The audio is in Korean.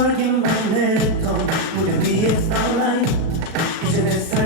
멀기만 했던 무대 위의 starlight 이제 내 삶